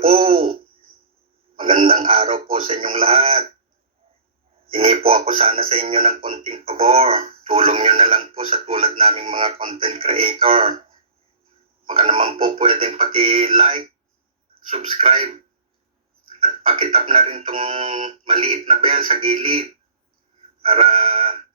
po. Magandang araw po sa inyong lahat. Hingi po ako sana sa inyo ng konting pabor. Tulong nyo na lang po sa tulad naming mga content creator. Baka naman po pwedeng paki-like, subscribe, at pakitap na rin tong maliit na bell sa gilid para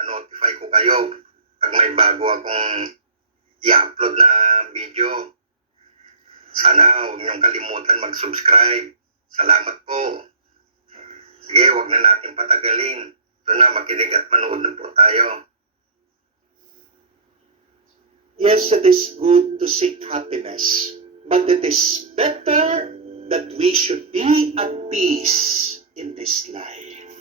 ma-notify ko kayo pag may bago akong i-upload na video. Sana huwag niyong kalimutan mag-subscribe. Salamat po. Sige, huwag na natin patagalin. Ito na, makinig at manood na po tayo. Yes, it is good to seek happiness, but it is better that we should be at peace in this life.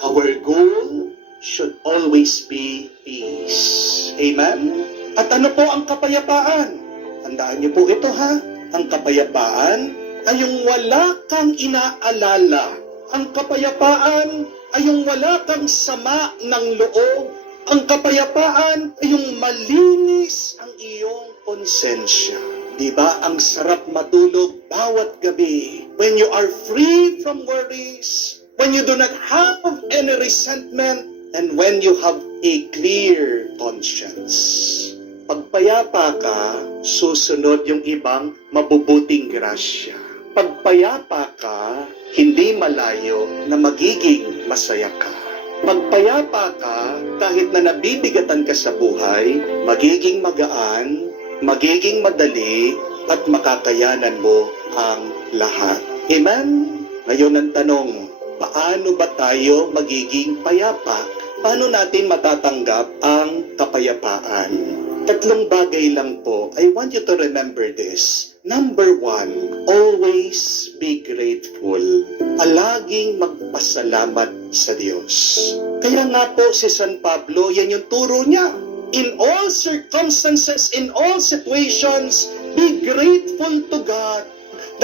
Our goal should always be peace. Amen? At ano po ang kapayapaan? Tandaan niyo po ito ha. Ang kapayapaan ay yung wala kang inaalala. Ang kapayapaan ay yung wala kang sama ng loob. Ang kapayapaan ay yung malinis ang iyong konsensya. Diba? Ang sarap matulog bawat gabi. When you are free from worries, when you do not have any resentment, and when you have a clear conscience. Pagpayapa ka, susunod yung ibang mabubuting grasya. Pagpayapa ka, hindi malayo na magiging masaya ka. Pagpayapa ka, kahit na nabibigatan ka sa buhay, magiging magaan, magiging madali, at makakayanan mo ang lahat. Amen? Ngayon ang tanong, paano ba tayo magiging payapa? Paano natin matatanggap ang kapayapaan? Tatlong bagay lang po. I want you to remember this. Number one, always be grateful. Palaging magpasalamat sa Diyos. Kaya nga po si San Pablo, yan yung turo niya. In all circumstances, in all situations, be grateful to God.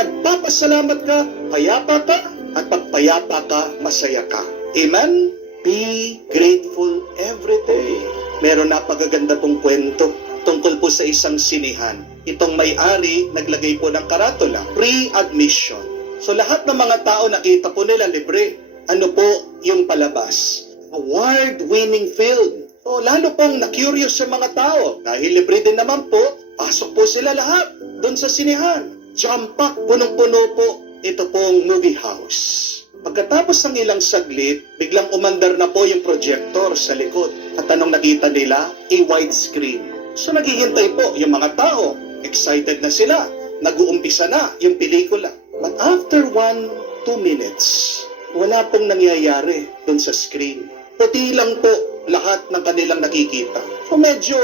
Nagpapasalamat ka, payapa ka, at pagpayapa ka, masaya ka. Amen? Be grateful every day. Meron na pagaganda pong kwento tungkol po sa isang sinihan. Itong may-ari, naglagay po ng karatula, free admission. So lahat ng mga tao nakita po nila libre. Ano po yung palabas? Award-winning film. So lalo pong na-curious sa mga tao. Dahil libre din naman po, pasok po sila lahat doon sa sinihan. Jump-pack, punong-puno po. Ito pong movie house. Pagkatapos ng ilang saglit, biglang umandar na po yung projector sa likod. At anong nakita nila? A widescreen. So naghihintay po yung mga tao. Excited na sila. Nag-uumpisa na yung pelikula. But after 1-2 minutes, wala pong nangyayari dun sa screen. Puti lang po lahat ng kanilang nakikita. So medyo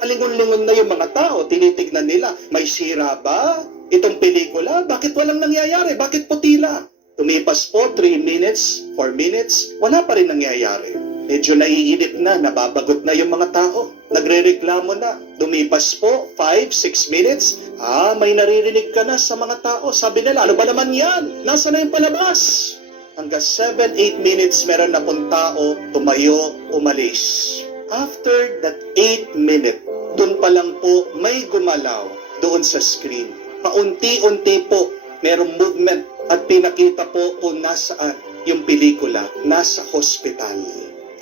alingon-lingon na yung mga tao. Tinitignan nila, may sira ba itong pelikula? Bakit walang nangyayari? Bakit puti lang? Tumipas po 3 minutes, 4 minutes, wala pa rin nangyayari. Medyo naiinip na, nababagot na yung mga tao. Nagre-reklamo na. Dumipas po 5-6 minutes, may naririnig ka na sa mga tao. Sabi nila, ano ba naman yan? Nasaan na yung palabas? Hanggang 7-8 minutes, meron na pong tao, tumayo, umalis. After that 8 minute, dun pa lang po may gumalaw doon sa screen. Paunti-unti po, merong movement. At pinakita po kung nasaan yung pelikula, nasa hospital.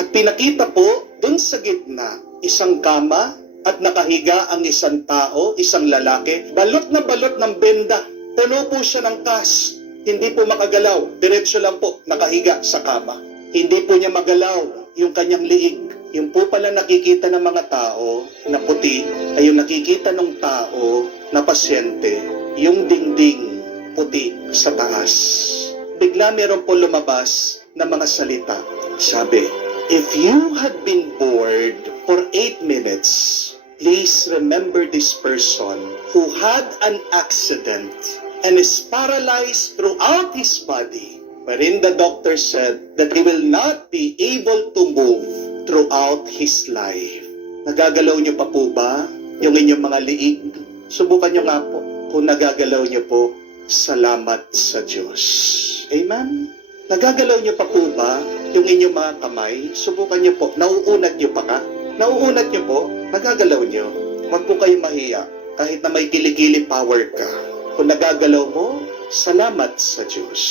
At pinakita po, dun sa gitna, isang kama at nakahiga ang isang tao, isang lalaki, balot na balot ng benda. Puno po siya ng cast. Hindi po makagalaw. Diretso lang po, nakahiga sa kama. Hindi po niya magalaw yung kanyang liig. Yung po pala nakikita ng mga tao na puti, ay yung nakikita ng tao na pasyente, yung dingding puti sa taas. Bigla meron po lumabas na mga salita. Sabi, if you had been bored for 8 minutes, please remember this person who had an accident and is paralyzed throughout his body, wherein the doctor said that he will not be able to move throughout his life. Nagagalaw niyo pa po ba yung inyong mga liig? Subukan niyo nga po. Kung nagagalaw niyo po, salamat sa Diyos. Amen? Nagagalaw niyo pa po ba yung inyong mga kamay? Subukan niyo po. Nauunat niyo pa ka? Nauunat niyo po? Nagagalaw niyo? Huwag po kayo mahiya. Kahit na may kilikili power ka. Kung nagagalaw mo, Salamat sa Diyos.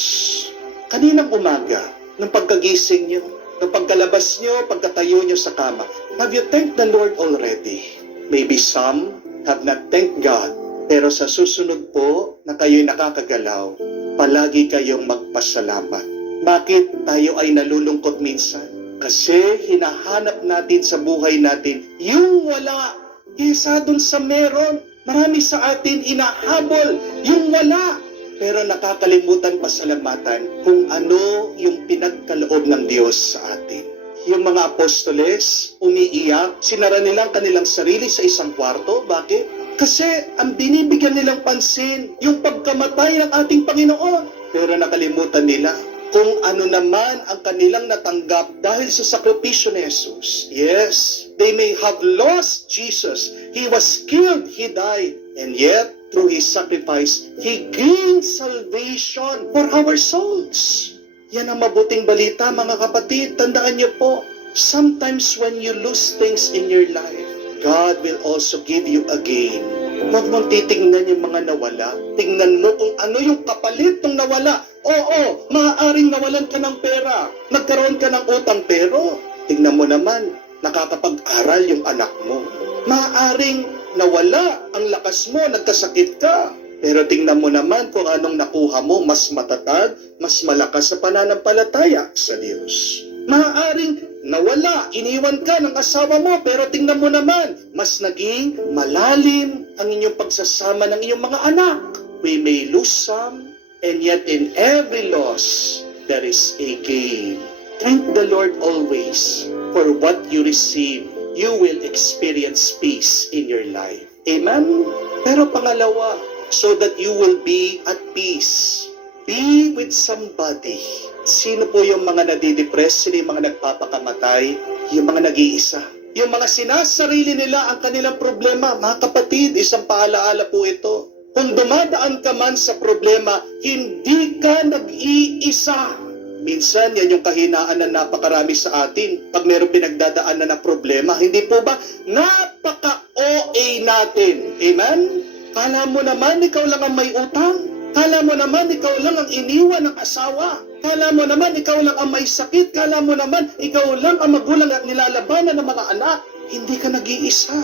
Kaninang umaga, nung pagkagising nyo, nung pagkalabas nyo, pagkatayo nyo sa kama, have you thanked the Lord already? Maybe some have not thanked God, pero sa susunod po na kayo'y nakakagalaw, palagi kayong magpasalamat. Bakit tayo ay nalulungkot minsan? Kasi hinahanap natin sa buhay natin yung wala kaysa dun sa meron. Marami sa atin inahabol yung wala. Pero nakakalimutan pasalamatan kung ano yung pinagkaloob ng Diyos sa atin. Yung mga apostoles, umiiyak, sinara nilang kanilang sarili sa isang kwarto. Bakit? Kasi ang binibigyan nilang pansin, yung pagkamatay ng ating Panginoon. Pero nakalimutan nila kung ano naman ang kanilang natanggap dahil sa sakripisyo ni Jesus. Yes, they may have lost Jesus. He was killed, He died. And yet, through His sacrifice, He gained salvation for our souls. Yan ang mabuting balita, mga kapatid. Tandaan niyo po, sometimes when you lose things in your life, God will also give you a gain. Huwag mong titingnan yung mga nawala. Tingnan mo kung ano yung kapalit ng nawala. Oo, maaaring nawalan ka ng pera. Nagkaroon ka ng utang, pero tingnan mo naman, nakakapag-aral yung anak mo. Maaaring nawala ang lakas mo, nagkasakit ka. Pero tingnan mo naman kung anong nakuha mo, mas matatag, mas malakas sa pananampalataya sa Diyos. Maaaring nawala, iniwan ka ng asawa mo, pero tingnan mo naman, mas naging malalim ang inyong pagsasama ng iyong mga anak. We may lose some, and yet in every loss, there is a gain. Thank the Lord always for what you receive. You will experience peace in your life. Amen? Pero pangalawa, so that you will be at peace. Be with somebody. Sino po yung mga nadidepress? Sino yung mga nagpapakamatay? Yung mga nag-iisa. Yung mga sinasarili nila ang kanilang problema. Mga kapatid, isang paalaala po ito. Kung dumadaan ka man sa problema, hindi ka nag-iisa. Minsan, yan yung kahinaan na napakarami sa atin. Pag mayroong pinagdadaanan na problema, hindi po ba napaka-OA natin? Amen? Kala mo naman, ikaw lang ang may utang. Kala mo naman, ikaw lang ang iniwan ng asawa. Kala mo naman, ikaw lang ang may sakit. Kala mo naman, ikaw lang ang magulang at nilalabanan ng mga anak. Hindi ka nag-iisa.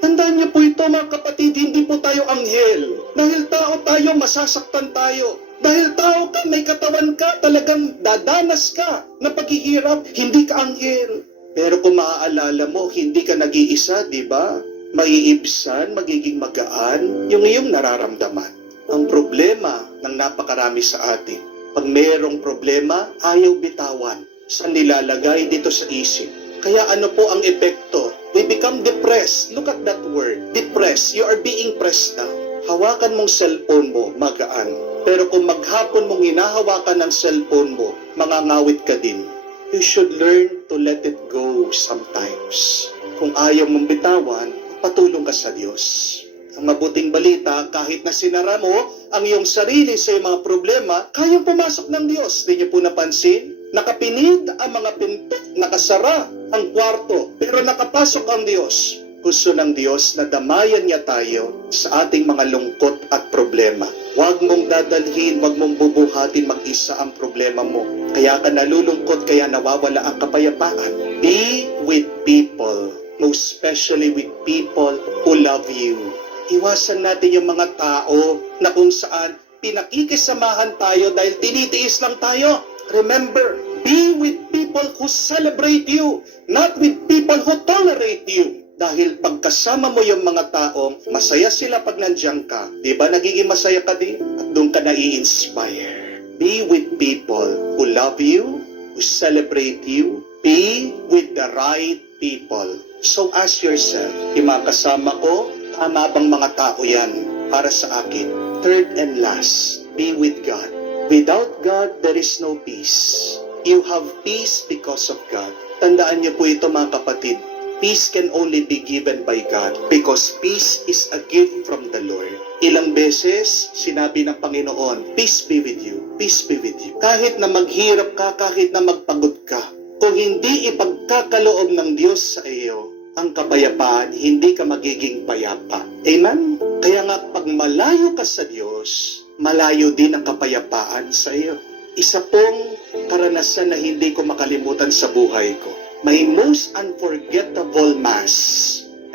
Tandaan niyo po ito, mga kapatid, hindi po tayo anghel. Dahil tao tayo, masasaktan tayo. Dahil tao ka, may katawan ka, talagang dadanas ka na paghihirap, hindi ka anghel. Pero kung maaalala mo, hindi ka nag-iisa, di ba? Maiibsan, magiging magaan yung iyong nararamdaman. Ang problema ng napakarami sa atin, pag mayroong problema, ayaw bitawan. Saan nilalagay? Dito sa isip. Kaya ano po ang epekto? We become depressed. Look at that word, depressed. You are being pressed down. Hawakan mong cellphone mo, magaan. Pero kung maghapon mong hinahawakan ng cellphone mo, mangangawit ka din. You should learn to let it go sometimes. Kung ayaw mong bitawan, patulong ka sa Diyos. Ang mabuting balita, kahit na sinara mo ang iyong sarili sa iyong mga problema, kayang pumasok ng Diyos. Di niyo po napansin? Nakapinid ang mga pinto, nakasara ang kwarto, pero nakapasok ang Diyos. Gusto ng Diyos na damayan niya tayo sa ating mga lungkot at problema. Huwag mong dadalhin, huwag mong bubuhatin mag-isa ang problema mo. Kaya ka nalulungkot, kaya nawawala ang kapayapaan. Be with people, most especially with people who love you. Iwasan natin yung mga tao na kung saan pinakikisamahan tayo dahil tinitiis lang tayo. Remember, be with people who celebrate you, not with people who tolerate you. Dahil pagkasama mo yung mga taong masaya sila pag nandiyan ka, di ba nagiging masaya ka din? At doon ka nai-inspire. Be with people who love you, who celebrate you. Be with the right people. So ask yourself, yung mga kasama ko, tama bang mga tao yan para sa akin? Third and last, be with God. Without God, there is no peace. You have peace because of God. Tandaan niyo po ito, mga kapatid. Peace can only be given by God because peace is a gift from the Lord. Ilang beses sinabi ng Panginoon, peace be with you, peace be with you. Kahit na maghirap ka, kahit na magpagod ka, kung hindi ipagkakaloob ng Diyos sa iyo ang kapayapaan, hindi ka magiging payapa. Amen? Kaya nga, pag malayo ka sa Diyos, malayo din ang kapayapaan sa iyo. Isa pong karanasan na hindi ko makalimutan sa buhay ko. My most unforgettable mass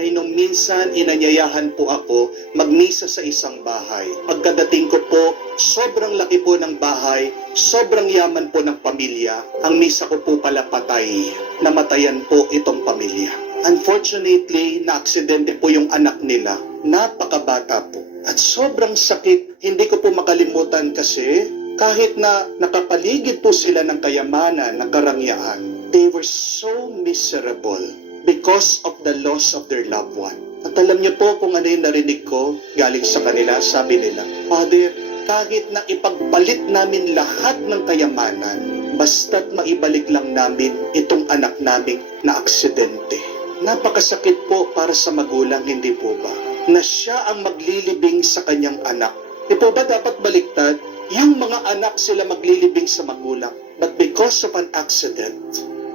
ay nung minsan inanyayahan po ako magmisa sa isang bahay. Pagkadating ko po, sobrang laki po ng bahay, sobrang yaman po ng pamilya. Ang misa ko po pala patay. Namatayan po itong pamilya. Unfortunately, na-aksidente po yung anak nila. Napakabata po. At sobrang sakit, hindi ko po makalimutan kasi kahit na nakapaligid po sila ng kayamanan, ng karangyaan, they were so miserable because of the loss of their loved one. At alam niyo po kung ano yung narinig ko galing sa kanila, sabi nila, Father, kahit na ipagpalit namin lahat ng kayamanan, basta't maibalik lang namin itong anak naming na aksidente. Napakasakit po para sa magulang, hindi po ba? Na siya ang maglilibing sa kanyang anak. Di po ba dapat baliktad? Yung mga anak sila maglilibing sa magulang. But because of an accident,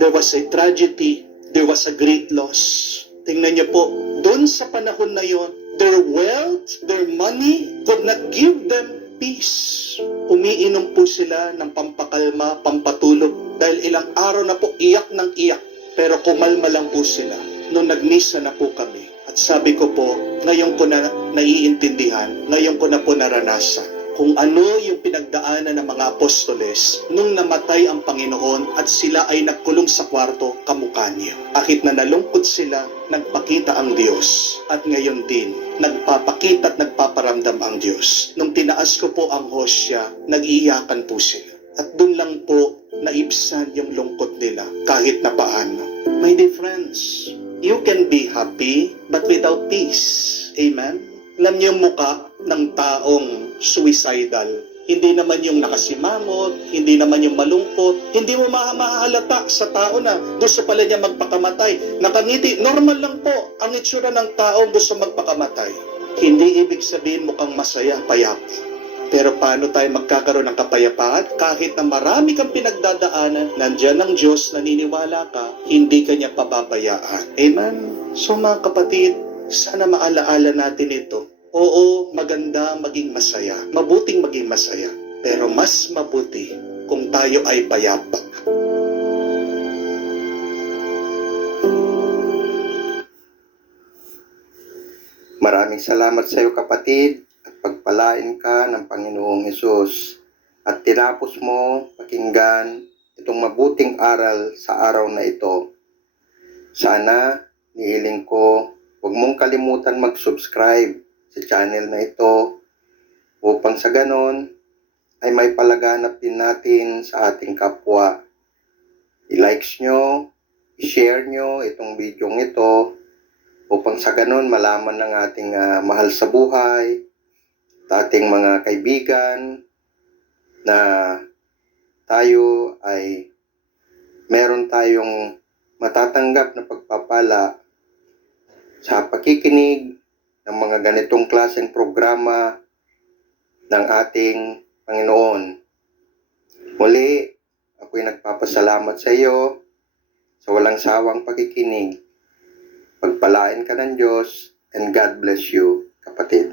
there was a tragedy, there was a great loss. Tingnan niyo po, doon sa panahon na yon, their wealth, their money could not give them peace. Umiinom po sila ng pampakalma, pampatulog, dahil ilang araw na po iyak ng iyak. Pero kumalma lang po sila nung nagmisa na po kami. At sabi ko po, ngayon ko na naiintindihan, ngayon ko na po naranasan kung ano yung pinagdaanan ng mga apostoles nung namatay ang Panginoon at sila ay nagkulong sa kwarto kamukha niyo. Kahit na nalungkot sila, nagpakita ang Diyos. At ngayon din, nagpapakita at nagpaparamdam ang Diyos. Nung tinaas ko po ang hosya, nag-iiyakan po sila. At doon lang po naibsan yung lungkot nila kahit na paano. My dear friends, you can be happy but without peace. Amen? Alam niyo yung muka ng taong suicidal. Hindi naman yung nakasimangot, hindi naman yung malungkot, hindi mo mahahalata sa tao na gusto pala niya magpakamatay. Nakangiti, normal lang po ang itsura ng taong gusto magpakamatay. Hindi ibig sabihin mukhang masaya, payapa. Pero paano tayo magkakaroon ng kapayapaan? Kahit na marami kang pinagdadaanan, nandyan ang Diyos, naniniwala ka, hindi ka niya pababayaan. Amen? So mga kapatid, sana maalaala natin ito. Oo, maganda maging masaya. Mabuting maging masaya. Pero mas mabuti kung tayo ay payapa. Maraming salamat sa iyo, kapatid, at pagpalain ka ng Panginoong Hesus at tinapos mo pakinggan itong mabuting aral sa araw na ito. Sana, nihiling ko, huwag mong kalimutan mag-subscribe sa channel na ito upang sa ganon ay may palaganap din natin sa ating kapwa. I-likes nyo, i-share nyo itong video ito upang sa ganon malaman ng ating mahal sa buhay at ating mga kaibigan na tayo ay meron tayong matatanggap na pagpapala sa pakikinig ng mga ganitong klaseng programa ng ating Panginoon. Muli, ako'y nagpapasalamat sa iyo sa walang sawang pakikinig. Pagpalain ka ng Diyos and God bless you, kapatid.